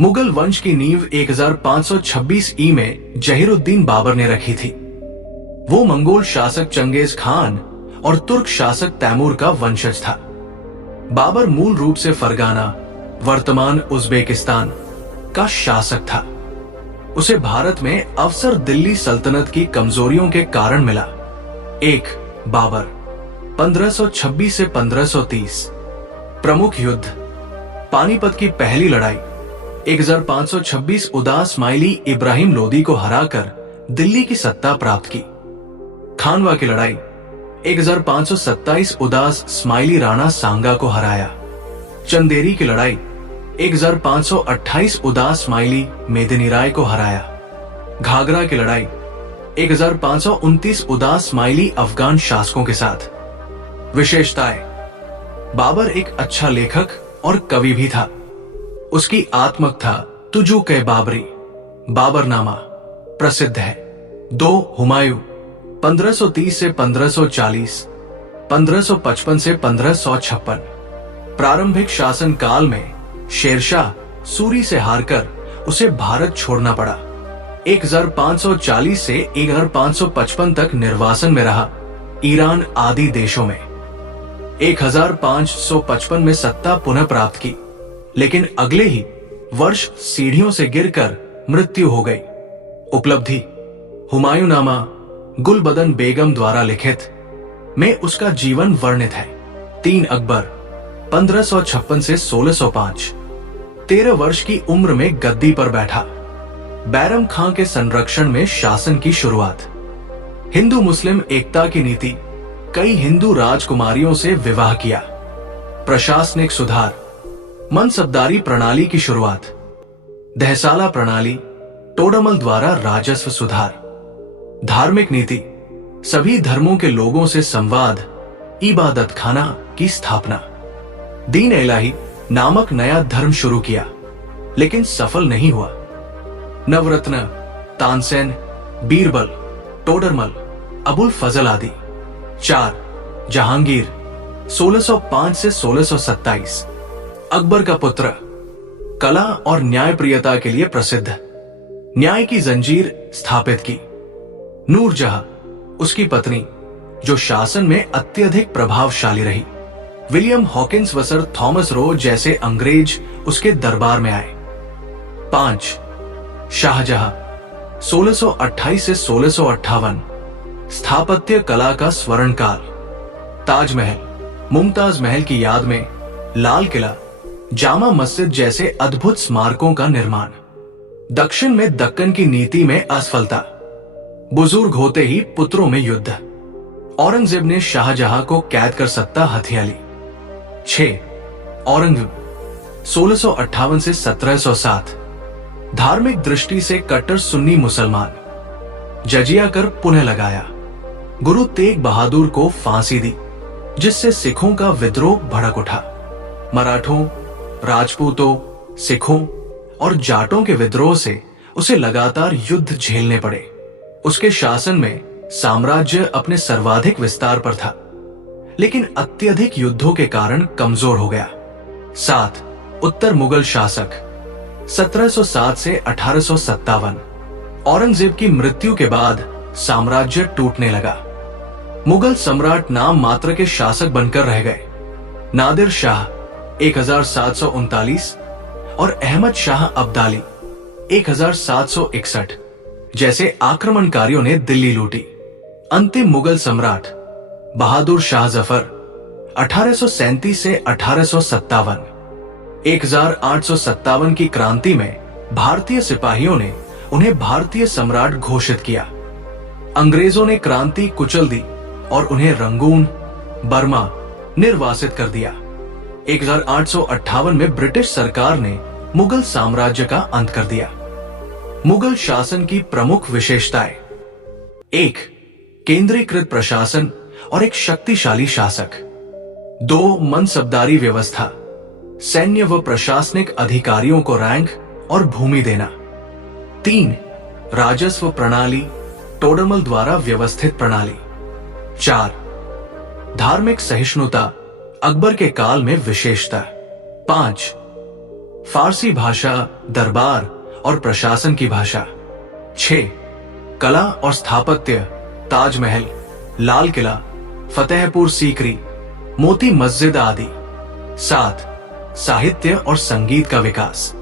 मुगल वंश की नींव 1526 ई में जहीरुद्दीन बाबर ने रखी थी। वो मंगोल शासक चंगेज खान और तुर्क शासक तैमूर का वंशज था। बाबर मूल रूप से फरगाना, वर्तमान उज्बेकिस्तान का शासक था। उसे भारत में अवसर दिल्ली सल्तनत की कमजोरियों के कारण मिला। 1. बाबर 1526 से 1530। प्रमुख युद्ध: पानीपत की पहली लड़ाई 1526 उदास माइली इब्राहिम लोदी को हराकर दिल्ली की सत्ता प्राप्त की। खानवा की लड़ाई 1527 उदास स्माइली राणा सांगा को हराया। चंदेरी की लड़ाई 1528 उदास स्माइली मेदिनी राय को हराया। घाघरा की लड़ाई 1529 उदास स्माइली अफगान शासकों के साथ। विशेषताएं: बाबर एक अच्छा लेखक और कवि भी था। उसकी आत्मकथा तुजू के बाबरी बाबरनामा प्रसिद्ध है। 2. हुमायूं 1530 से 1540, 1555 से 1556। प्रारंभिक शासन काल में शेरशाह सूरी से हारकर उसे भारत छोड़ना पड़ा। 1540 से 1555 तक निर्वासन में रहा, ईरान आदि देशों में। 1555 में सत्ता पुनः प्राप्त की, लेकिन अगले ही वर्ष सीढ़ियों से गिरकर मृत्यु हो गई। उपलब्धि: हुमायूंनामा गुलबदन बेगम द्वारा लिखित में उसका जीवन वर्णित है। 3. अकबर 1556 से 1605। 13 वर्ष की उम्र में गद्दी पर बैठा। बैरम खां के संरक्षण में शासन की शुरुआत। हिंदू मुस्लिम एकता की नीति, कई हिंदू राजकुमारियों से विवाह किया। प्रशासनिक सुधार, मनसबदारी प्रणाली की शुरुआत। दहसाला प्रणाली, टोडरमल द्वारा राजस्व सुधार। धार्मिक नीति, सभी धर्मों के लोगों से संवाद, इबादत खाना की स्थापना। दीन इलाही नामक नया धर्म शुरू किया, लेकिन सफल नहीं हुआ। नवरत्न, तानसेन, बीरबल, टोडरमल, अबुल फजल आदि। 4. जहांगीर 1605 से 1627। अकबर का पुत्र, कला और न्यायप्रियता के लिए प्रसिद्ध, न्याय की जंजीर स्थापित की। नूरजहां उसकी पत्नी, जो शासन में अत्यधिक प्रभावशाली रही। विलियम हॉकिंस व सर थॉमस रो जैसे अंग्रेज उसके दरबार में आए। 5. शाहजहां 1628 से 1658। स्थापत्य कला का स्वर्ण काल। ताजमहल, मुमताज महल की याद में लाल किला, जामा मस्जिद जैसे अद्भुत स्मारकों का निर्माण। दक्षिण में दक्कन की नीति में असफलता। बुजुर्ग होते ही पुत्रों में युद्ध। औरंगजेब ने शाहजहां को कैद कर सत्ता हथिया ली। 6. औरंगजेब 1658 से 1707। धार्मिक दृष्टि से कट्टर सुन्नी मुसलमान, जजिया कर पुनः लगाया। गुरु तेग बहादुर को फांसी दी, जिससे सिखों का विद्रोह भड़क उठा। मराठों, राजपूतों, सिखों और जाटों के विद्रोह से उसे लगातार युद्ध झेलने पड़े। उसके शासन में साम्राज्य अपने सर्वाधिक विस्तार पर था, लेकिन अत्यधिक युद्धों के कारण कमजोर हो गया। 7. उत्तर मुगल शासक 1707 से 1857। औरंगजेब की मृत्यु के बाद साम्राज्य टूटने लगा। मुगल सम्राट नाम मात्र के शासक बनकर रह गए। नादिर शाह 1739 और अहमद शाह अब्दाली 1761 जैसे आक्रमणकारियों ने दिल्ली लूटी। अंतिम मुगल सम्राट बहादुर शाह जफर 1837 से 1857। 1857 की क्रांति में भारतीय सिपाहियों ने उन्हें भारतीय सम्राट घोषित किया। अंग्रेजों ने क्रांति कुचल दी और उन्हें रंगून, बर्मा निर्वासित कर दिया। 1858 में ब्रिटिश सरकार ने मुगल साम्राज्य का अंत कर दिया। मुगल शासन की प्रमुख विशेषताएं: 1. केंद्रीकृत प्रशासन और एक शक्तिशाली शासक। 2. मनसबदारी व्यवस्था, सैन्य व प्रशासनिक अधिकारियों को रैंक और भूमि देना। 3. राजस्व प्रणाली, टोडरमल द्वारा व्यवस्थित प्रणाली। 4. धार्मिक सहिष्णुता, अकबर के काल में विशेषता। 5. फारसी भाषा दरबार और प्रशासन की भाषा। 6. कला और स्थापत्य, ताजमहल, लाल किला, फतेहपुर सीकरी, मोती मस्जिद आदि। 7. साहित्य और संगीत का विकास।